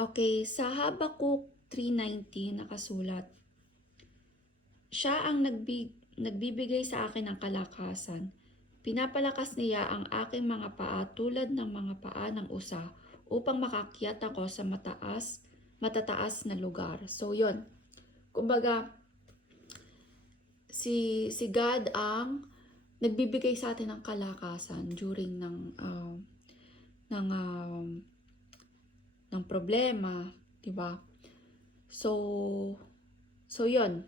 Okay, sa Habakuk 3:19 nakasulat, siya ang nagbibigay sa akin ng kalakasan. Pinapalakas niya ang aking mga paa tulad ng mga paa ng usa upang makakyat ako sa matataas na lugar. So, yon. Kumbaga, si God ang nagbibigay sa atin ng kalakasan during ng ng problema, 'di ba? So, yon.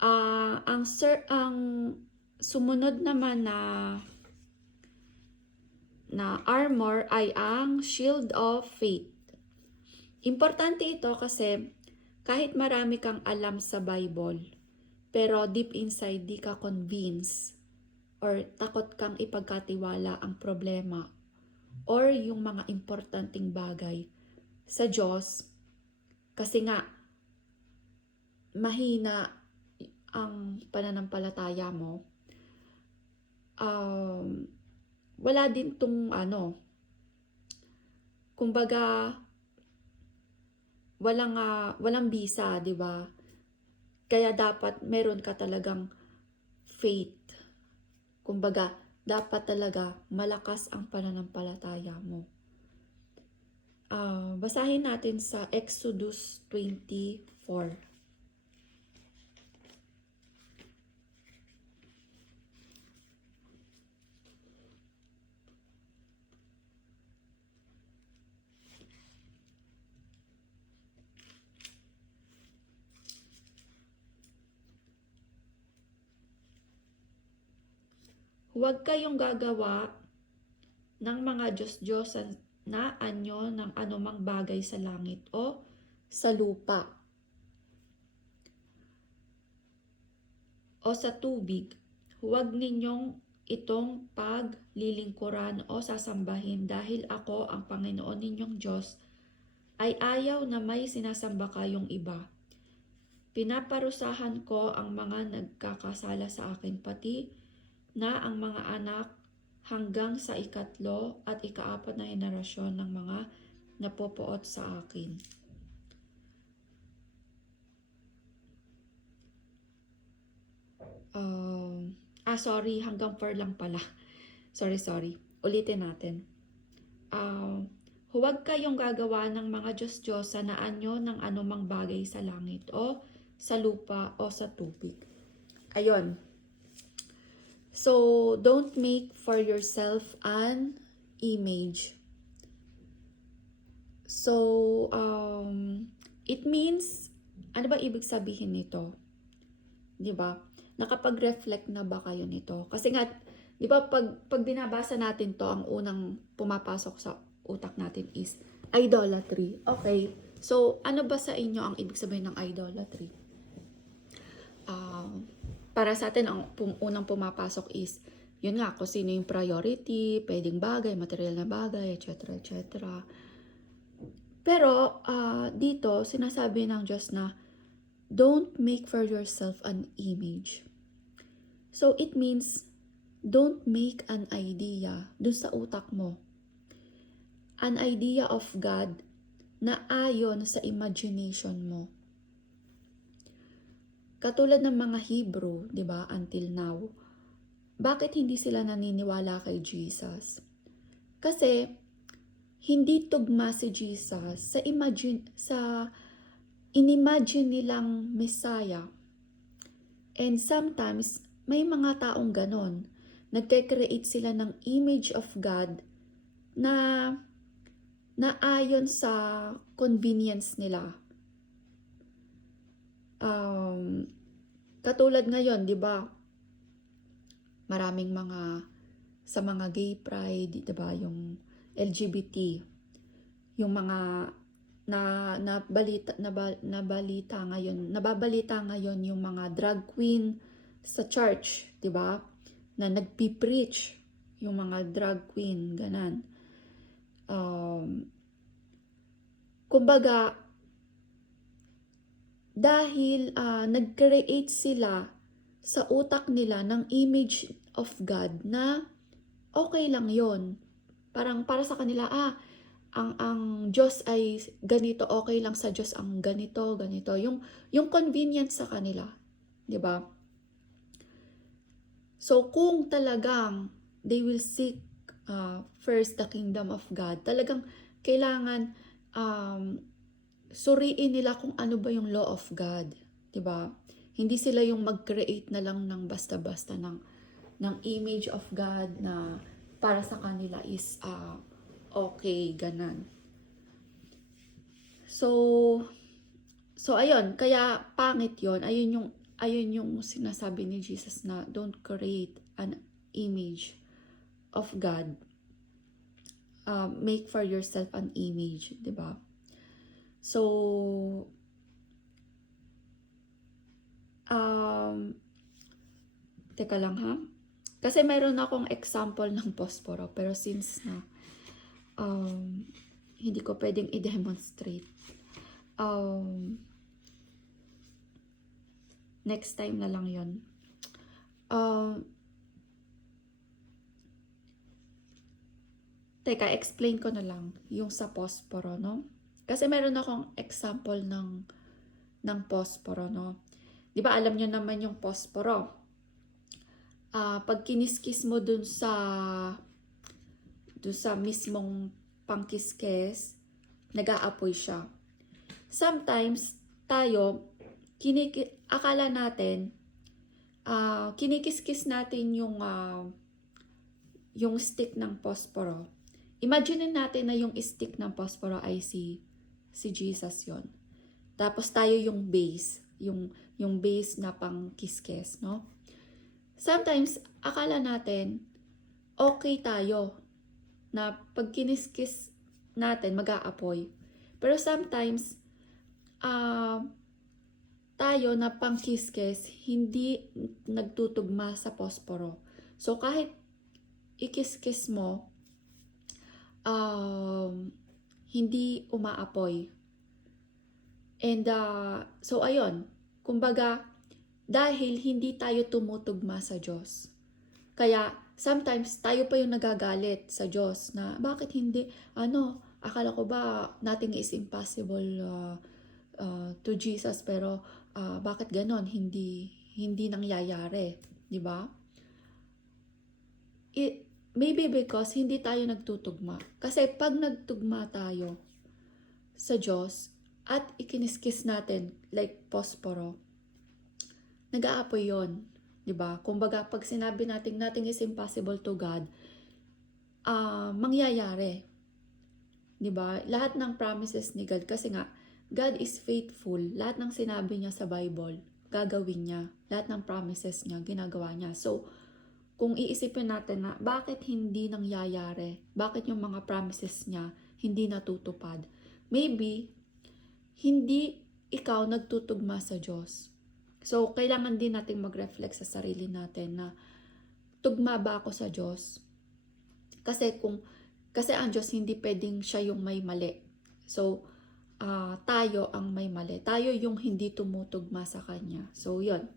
Ang sumunod naman na armor ay ang Shield of Faith. Importante ito kasi kahit marami kang alam sa Bible, pero deep inside di ka convinced or takot kang ipagkatiwala ang problema or yung mga importanteng bagay sa Diyos kasi nga mahina ang pananampalataya mo, wala din tong kumbaga walang bisa, 'di ba? Kaya dapat meron ka talagang faith. Kumbaga dapat talaga malakas ang pananampalataya mo. Basahin natin sa Exodus 24. Huwag kayong gagawa ng mga Diyos-Diyosan na anyo ng anumang bagay sa langit o sa lupa o sa tubig. Huwag ninyong itong paglilingkuran o sasambahin dahil ako ang Panginoon ninyong Diyos ay ayaw na may sinasamba kayong iba. Pinaparusahan ko ang mga nagkakasala sa akin pati na ang mga anak hanggang sa ikatlo at ikaapat na henerasyon ng mga napopoot sa akin. Sorry, hanggang 4 lang pala. Sorry. Ulitin natin. Huwag kayong gagawa ng mga Diyos-Diyosa na anyo ng anumang bagay sa langit o sa lupa o sa tubig. Ayun. So, don't make for yourself an image. So, it means, ano ba ibig sabihin nito? 'Di ba? Nakapag-reflect na ba kayo nito? Kasi nga, 'di ba pag binabasa natin 'to, ang unang pumapasok sa utak natin is idolatry. Okay. So, ano ba sa inyo ang ibig sabihin ng idolatry? Para sa atin, ang unang pumapasok is, yun nga, kung sino yung priority, pwedeng bagay, material na bagay, etc. Pero, dito, sinasabi ng Diyos na, don't make for yourself an image. So, it means, don't make an idea dun sa utak mo. An idea of God na ayon sa imagination mo. Katulad ng mga Hebrew, 'di ba, until now. Bakit hindi sila naniniwala kay Jesus? Kasi hindi tugma si Jesus sa inimagine nilang Messiah. And sometimes may mga taong ganon. Nagke-create sila ng image of God na ayon sa convenience nila. Katulad ngayon, 'di ba? Maraming sa mga gay pride, 'di ba, yung LGBT, yung mga nababalita ngayon yung mga drag queen sa church, 'di ba? Na nagpi-preach yung mga drag queen, ganan. Kumbaga, dahil nag-create sila sa utak nila ng image of God na okay lang yon. Parang para sa kanila, ang Diyos ay ganito, okay lang sa Diyos ang ganito, ganito. Yung convenience sa kanila, 'di ba? So kung talagang they will seek first the kingdom of God, talagang kailangan suriin nila kung ano ba yung law of God, 'di ba? Hindi sila yung mag-create na lang ng basta-basta ng image of God na para sa kanila is okay, ganan. So ayun, kaya pangit 'yon. Ayun yung sinasabi ni Jesus na don't create an image of God. Make for yourself an image, 'di ba? So teka lang ha. Kasi meron akong example ng posporo, pero since na hindi ko pwedeng i-demonstrate. Next time na lang yon. Teka, explain ko na lang yung sa posporo, no? Kasi meron akong example ng posporo, no? Di ba alam nyo naman yung posporo? Pag kiniskis mo dun sa mismong pangkiskes, nag-aapoy siya. Sometimes, tayo, akala natin, kinikiskis natin yung stick ng posporo. Imagine natin na yung stick ng posporo ay si Jesus yon. Tapos tayo yung base, yung base na pangkiskes, no? Sometimes, akala natin, okay tayo na pag kiniskis natin, mag-aapoy. Pero sometimes, tayo na pangkiskes, hindi nagtutugma sa posporo. So, kahit ikiskis mo, hindi umaapoy. And, so ayun, kumbaga, dahil hindi tayo tumutugma sa Diyos. Kaya, sometimes, tayo pa yung nagagalit sa Diyos na, bakit hindi, akala ko ba, nothing is impossible to Jesus, pero bakit ganon, hindi nangyayari, di ba? Maybe because hindi tayo nagtutugma. Kasi pag nagtugma tayo sa Diyos at ikiniskis natin like posporo, nag-aapoy yun. Diba? Kumbaga, pag sinabi natin nothing is impossible to God, mangyayari. Diba? Lahat ng promises ni God, kasi nga, God is faithful. Lahat ng sinabi niya sa Bible, gagawin niya. Lahat ng promises niya, ginagawa niya. So, kung iisipin natin na bakit hindi nangyayari, bakit yung mga promises niya hindi natutupad, maybe hindi ikaw nagtutugma sa Diyos. So, kailangan din nating mag-reflect sa sarili natin na tugma ba ako sa Diyos? Kasi ang Diyos hindi pwedeng siya yung may mali. So, tayo ang may mali. Tayo yung hindi tumutugma sa Kanya. So, yun.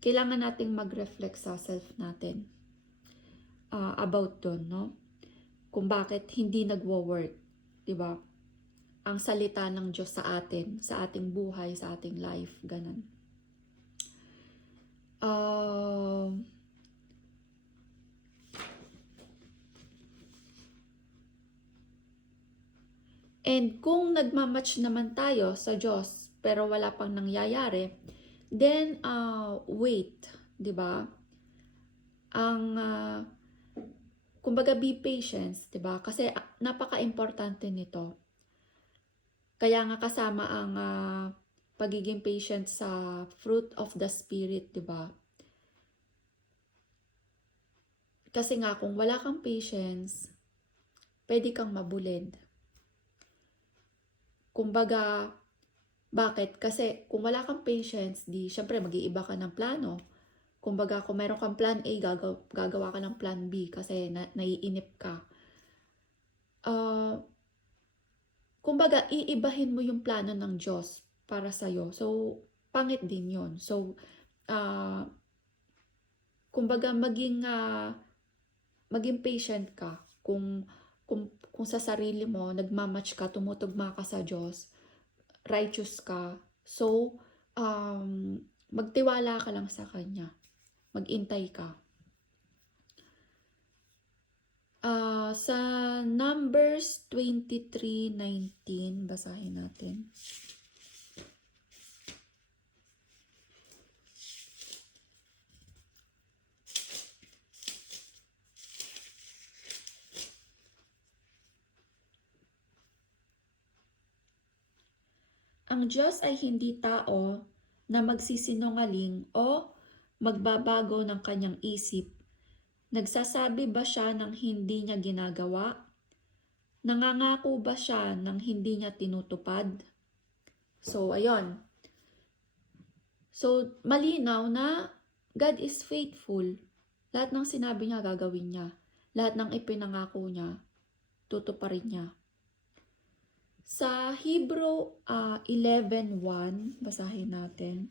Kailangan nating mag-reflect sa self natin about dun, no? Kung bakit hindi nagwo-work, di ba? Ang salita ng Diyos sa atin, sa ating buhay, sa ating life, ganun. And kung nagmamatch naman tayo sa Diyos, pero wala pang nangyayari, then wait, di ba? Kumbaga be patient, di ba? Kasi napaka-importante nito. Kaya nga kasama ang pagiging patient sa fruit of the Spirit, di ba? Kasi nga kung wala kang patience, pwede kang mabulid. Kumbaga, bakit? Kasi kung wala kang patience, di syempre mag-iiba ka ng plano. Kumbaga, kung meron kang plan A, gagawa ka ng plan B kasi naiinip ka. Kumbaga, iibahin mo yung plano ng Diyos para sa'yo. So, pangit din yun. So, kumbaga, maging patient ka. Kung kung sa sarili mo, nagmamatch ka, tumutugma ka sa Diyos, righteous ka. So, magtiwala ka lang sa Kanya. Magintay ka. Sa Numbers 23:19, basahin natin. Ang Diyos ay hindi tao na magsisinungaling o magbabago ng kanyang isip. Nagsasabi ba siya ng hindi niya ginagawa? Nangangako ba siya ng hindi niya tinutupad? So, ayun. So, malinaw na God is faithful. Lahat ng sinabi niya, gagawin niya. Lahat ng ipinangako niya, tutuparin niya. Sa Hebrew 11:1, basahin natin.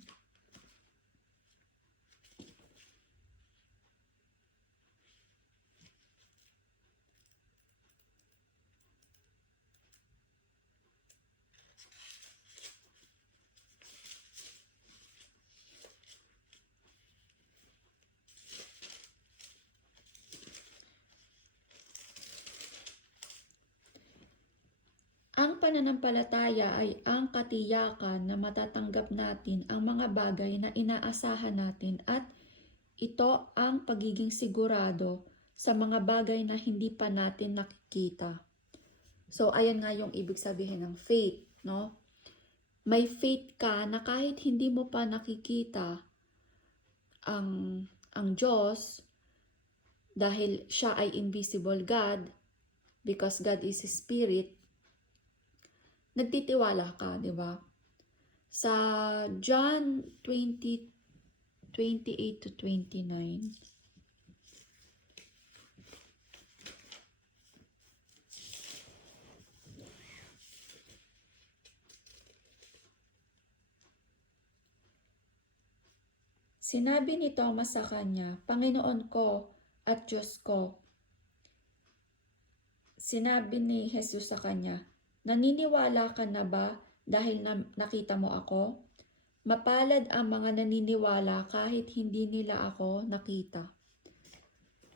Ang pananampalataya ay ang katiyakan na matatanggap natin ang mga bagay na inaasahan natin at ito ang pagiging sigurado sa mga bagay na hindi pa natin nakikita. So, ayan nga yung ibig sabihin ng faith, no? May faith ka na kahit hindi mo pa nakikita ang Diyos dahil siya ay invisible God, because God is Spirit, nagtitiwala ka, di ba? Sa John 20:28-29, sinabi ni Thomas sa kanya, Panginoon ko at Diyos ko. Sinabi ni Jesus sa kanya, naniniwala ka na ba dahil nakita mo ako? Mapalad ang mga naniniwala kahit hindi nila ako nakita.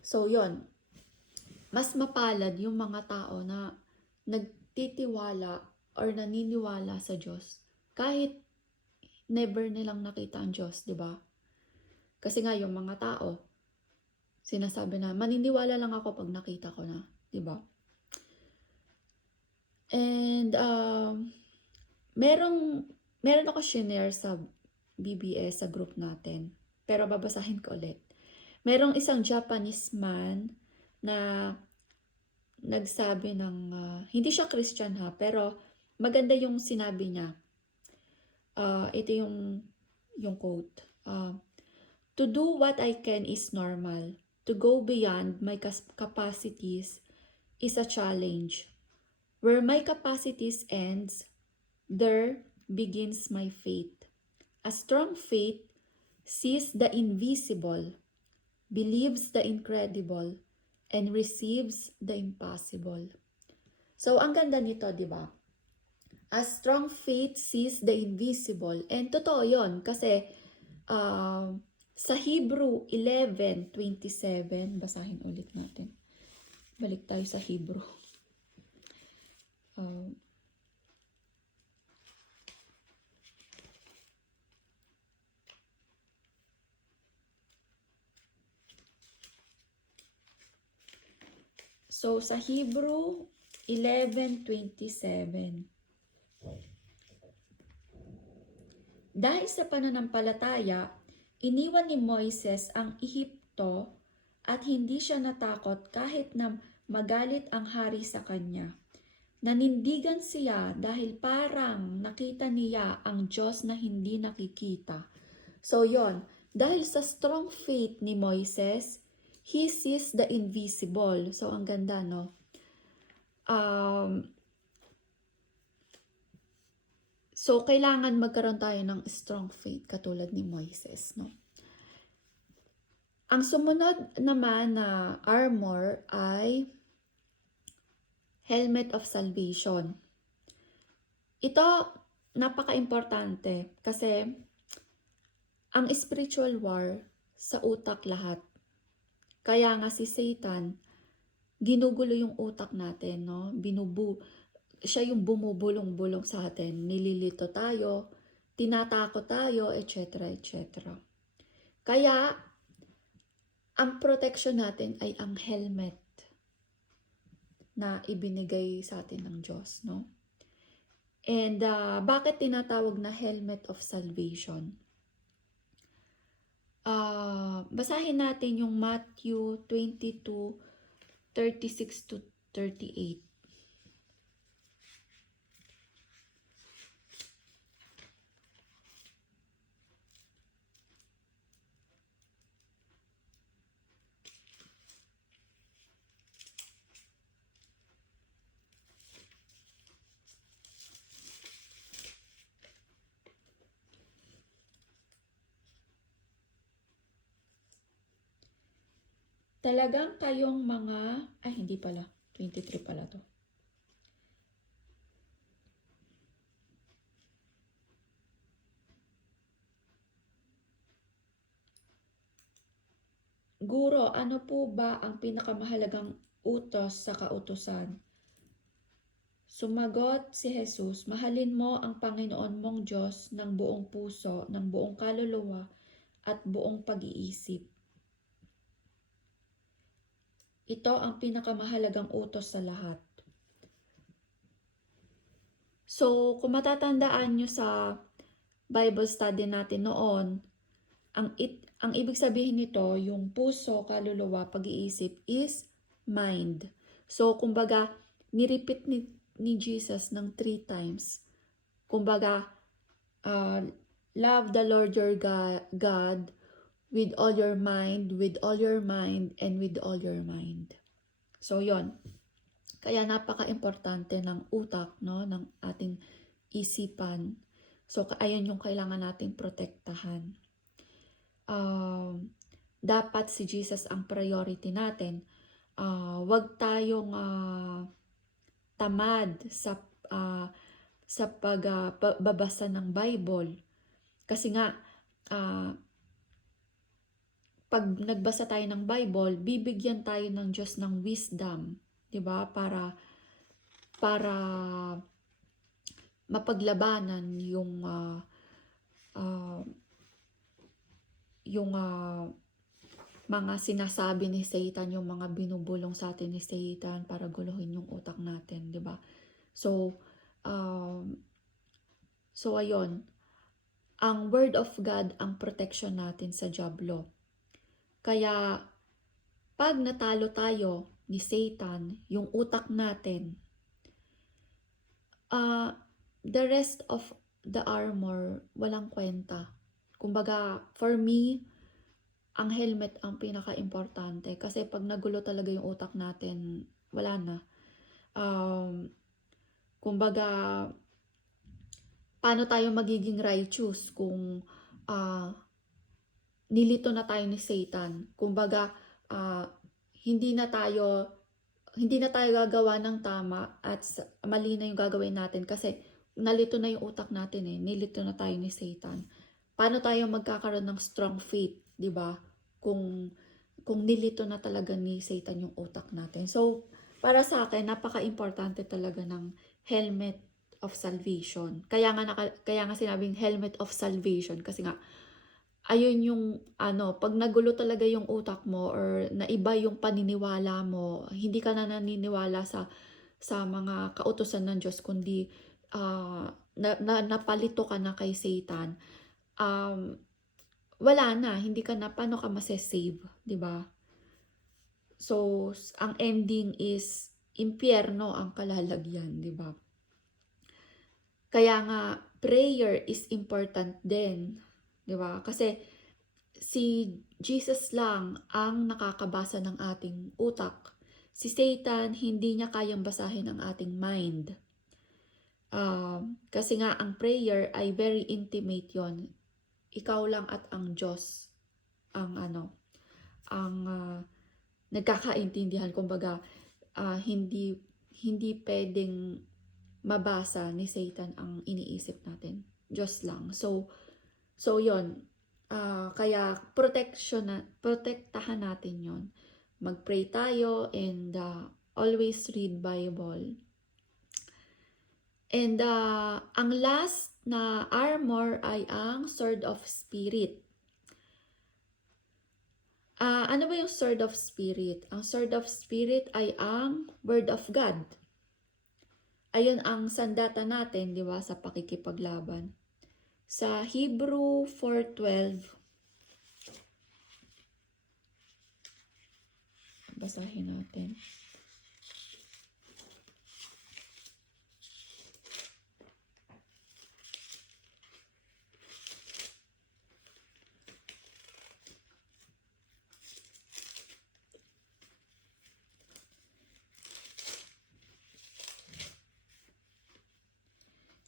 So yon, mas mapalad yung mga tao na nagtitiwala or naniniwala sa Diyos kahit never nilang nakita ang Diyos, di ba? Kasi nga yung mga tao, sinasabi na, maniniwala lang ako pag nakita ko na, di ba? And meron ako shinare sa BBS sa group natin, pero babasahin ko ulit. Merong isang Japanese man na nagsabi ng, hindi siya Christian ha, pero maganda yung sinabi niya. Ito yung quote. To do what I can is normal. To go beyond my capacities is a challenge. Where my capacities ends, there begins my faith. A strong faith sees the invisible, believes the incredible, and receives the impossible. So, ang ganda nito, di ba? A strong faith sees the invisible. And totoo yun, kasi sa Hebrew 11:27, basahin ulit natin. Balik tayo sa Hebrew. So, sa Hebrew 11:27, dahil sa pananampalataya, iniwan ni Moises ang Ehipto at hindi siya natakot kahit na magalit ang hari sa kanya. Nanindigan siya dahil parang nakita niya ang Diyos na hindi nakikita. So yon, dahil sa strong faith ni Moises, he sees the invisible. So ang ganda, no? So kailangan magkaroon tayo ng strong faith katulad ni Moises, no? Ang sumunod naman na armor ay helmet of salvation. Ito, napaka-importante kasi ang spiritual war sa utak lahat. Kaya nga si Satan, ginugulo yung utak natin, no? Siya yung bumubulong-bulong sa atin. Nililito tayo, tinatakot tayo, etc. etc. Kaya, ang protection natin ay ang helmet na ibinigay sa atin ng Diyos, no? And bakit tinatawag na helmet of salvation? Basahin natin yung Matthew 22:36 to 38. Talagang kayong mga, hindi pala, 23 pala to. Guro, ano po ba ang pinakamahalagang utos sa kautusan? Sumagot si Jesus, mahalin mo ang Panginoon mong Diyos ng buong puso, ng buong kaluluwa, at buong pag-iisip. Ito ang pinakamahalagang utos sa lahat. So, kung matatandaan nyo sa Bible study natin noon, ang ibig sabihin nito, yung puso, kaluluwa, pag-iisip is mind. So, kumbaga, nirepeat ni Jesus ng 3 times. Kumbaga, love the Lord your God with all your mind, with all your mind, and with all your mind. So, yon. Kaya napaka-importante ng utak, no, ng ating isipan. So, ayun yung kailangan nating protektahan. Dapat si Jesus ang priority natin. Wag tayong tamad sa pagbabasa ng Bible. Kasi nga, pag nagbasa tayo ng Bible, bibigyan tayo ng Diyos ng wisdom, 'di ba? Para mapaglabanan yung mga sinasabi ni Satan, yung mga binubulong sa atin ni Satan para guluhin yung utak natin, 'di ba? So ayun, ang Word of God ang protection natin sa diablo. Kaya, pag natalo tayo ni Satan, yung utak natin, the rest of the armor, walang kwenta. Kumbaga, for me, ang helmet ang pinaka-importante. Kasi pag nagulo talaga yung utak natin, wala na. Kumbaga, paano tayo magiging righteous kung nilito na tayo ni Satan? Kumbaga, hindi na tayo gagawa ng tama at mali na yung gagawin natin kasi nalito na yung utak natin nilito na tayo ni Satan. Paano tayo magkakaroon ng strong faith, 'di ba? Kung nilito na talaga ni Satan yung utak natin. So, para sa akin, napaka-importante talaga ng helmet of salvation. Kaya nga sinabing helmet of salvation kasi nga ayun yung pag nagulo talaga yung utak mo or naiba yung paniniwala mo, hindi ka na naniniwala sa mga kautusan ng Diyos, kundi napalito ka na kay Satan, wala na, hindi ka na, paano ka masesave, di ba? So, ang ending is impyerno ang kalalagyan, di ba? Kaya nga, prayer is important din. Diba? Kasi si Jesus lang ang nakakabasa ng ating utak. Si Satan, hindi niya kayang basahin ang ating mind. Kasi nga, ang prayer ay very intimate yon. Ikaw lang at ang Diyos ang nagkakaintindihan. Kumbaga, hindi hindi pwedeng mabasa ni Satan ang iniisip natin. Diyos lang. So yon. Kaya protektahan natin yon. Mag-pray tayo and always read Bible. And ang last na armor ay ang Sword of Spirit. Ano ba yung Sword of Spirit? Ang Sword of Spirit ay ang Word of God. Ayun ang sandata natin, di ba, sa pakikipaglaban. Sa Hebrew 4:12, basahin natin.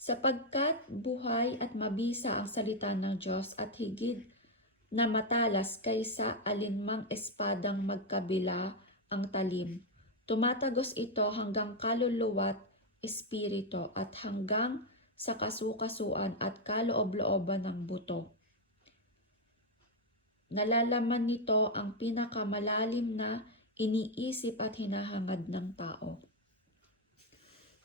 Sapagkat buhay at mabisa ang salita ng Diyos at higit na matalas kaysa alinmang espadang magkabila ang talim. Tumatagos ito hanggang kaluluwa't espiritu at hanggang sa kasukasuan at kaloob-looban ng buto. Nalalaman nito ang pinakamalalim na iniisip at hinahangad ng tao.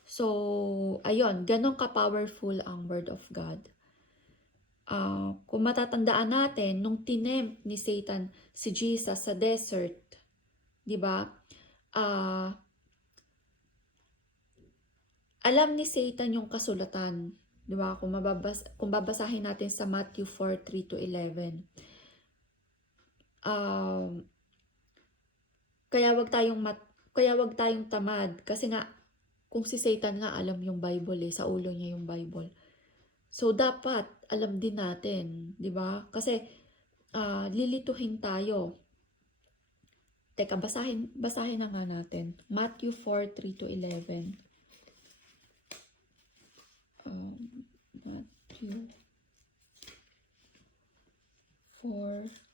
So, ayun, ganun ka-powerful ang Word of God. Kung matatandaan natin, nung tinempt ni Satan si Jesus sa desert, di ba? Alam ni Satan yung kasulatan, di ba? Kung babasahin natin sa Matthew 4:3-11. Kaya wag tayong tamad kasi nga kung si Satan nga alam yung Bible sa ulo niya yung Bible. So dapat alam din natin, 'di ba? Kasi lilituhin tayo. Teka, basahin na nga natin. Matthew 4:3-11. Matthew 4.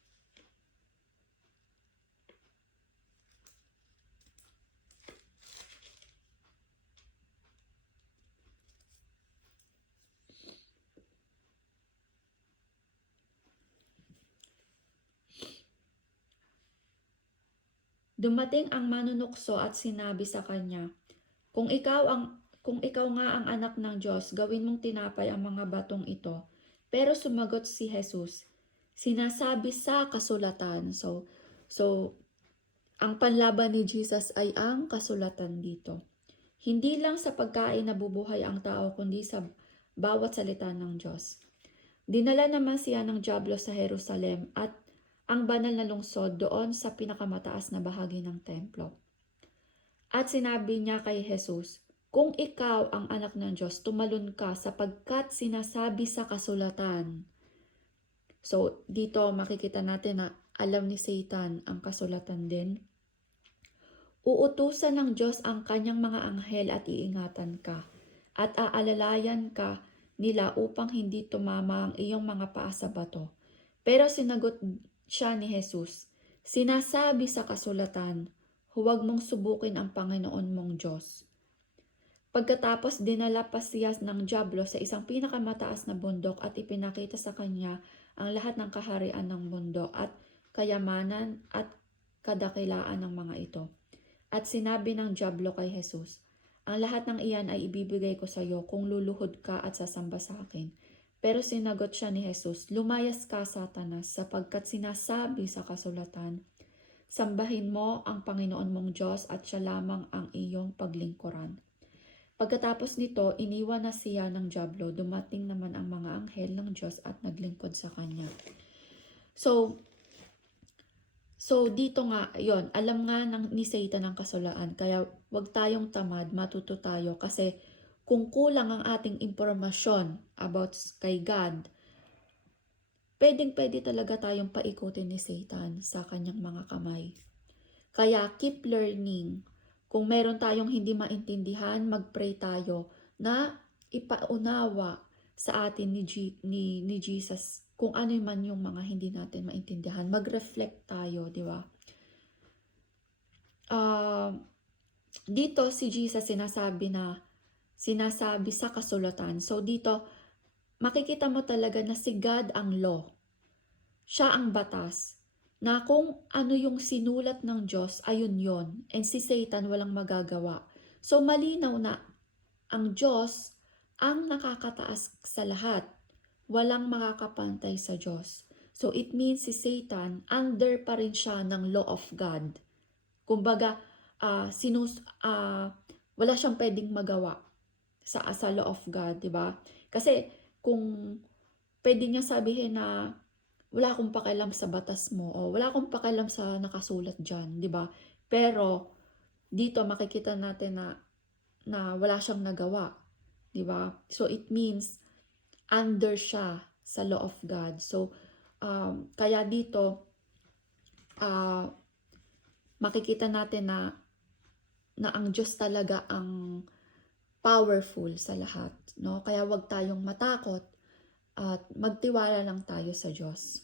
Dumating ang manunukso at sinabi sa kanya, Kung ikaw nga ang anak ng Diyos, gawin mong tinapay ang mga batong ito. Pero sumagot si Jesus, sinasabi sa kasulatan. So ang panlaban ni Jesus ay ang kasulatan dito. Hindi lang sa pagkain nabubuhay ang tao, kundi sa bawat salita ng Diyos. Dinala naman siya ng dyablo sa Jerusalem at ang banal na lungsod doon sa pinakamataas na bahagi ng templo. At sinabi niya kay Jesus, kung ikaw ang anak ng Diyos, tumalon ka sapagkat sinasabi sa kasulatan. So, dito makikita natin na alam ni Satan ang kasulatan din. Uutusan ng Diyos ang kanyang mga anghel at iingatan ka at aalalayan ka nila upang hindi tumama ang iyong mga paa sa bato. Pero sinagot siya ni Jesus, sinasabi sa kasulatan, huwag mong subukin ang Panginoon mong Diyos. Pagkatapos dinala pa siya ng dyablo sa isang pinakamataas na bundok at ipinakita sa kanya ang lahat ng kaharian ng bundok at kayamanan at kadakilaan ng mga ito. At sinabi ng dyablo kay Jesus, ang lahat ng iyan ay ibibigay ko sa iyo kung luluhod ka at sasamba sa akin. Pero sinagot siya ni Jesus, lumayas ka, Satanas, sapagkat sinasabi sa kasulatan, sambahin mo ang Panginoon mong Diyos at siya lamang ang iyong paglingkuran. Pagkatapos nito, iniwan na siya ng dyablo. Dumating naman ang mga anghel ng Diyos at naglingkod sa kanya. So dito nga, yon, alam nga ni Satan ang kasulatan. Kaya wag tayong tamad, matuto tayo kasi kung kulang ang ating impormasyon about kay God, pwede talaga tayong paikutin ni Satan sa kanyang mga kamay. Kaya keep learning. Kung meron tayong hindi maintindihan, mag-pray tayo na ipaunawa sa atin ni Jesus kung ano man yung mga hindi natin maintindihan. Mag-reflect tayo, di ba? dito si Jesus sinasabi sa kasulatan. So dito, makikita mo talaga na si God ang law. Siya ang batas. Na kung ano yung sinulat ng Diyos, ayun yon. And si Satan walang magagawa. So malinaw na ang Diyos ang nakakataas sa lahat. Walang makakapantay sa Diyos. So it means si Satan, under pa rin siya ng law of God. Kumbaga, wala siyang pwedeng magawa sa law of God, di ba? Kasi kung pwede niya sabihin na wala akong pakialam sa batas mo o wala akong pakialam sa nakasulat diyan, 'di ba? Pero dito makikita natin na wala siyang nagawa, 'di ba? So it means under siya sa law of God. So kaya dito makikita natin na ang Diyos talaga ang powerful sa lahat, no? Kaya wag tayong matakot at magtiwala lang tayo sa Diyos.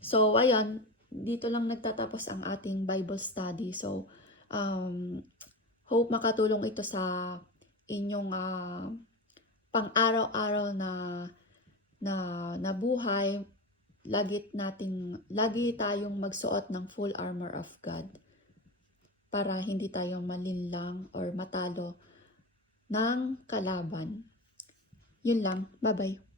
So, ayan, dito lang nagtatapos ang ating Bible study. So, hope makatulong ito sa inyong pang-araw-araw na buhay. Lagi tayong magsuot ng full armor of God para hindi tayo malinlang or matalo ng kalaban. Yun lang. Bye-bye.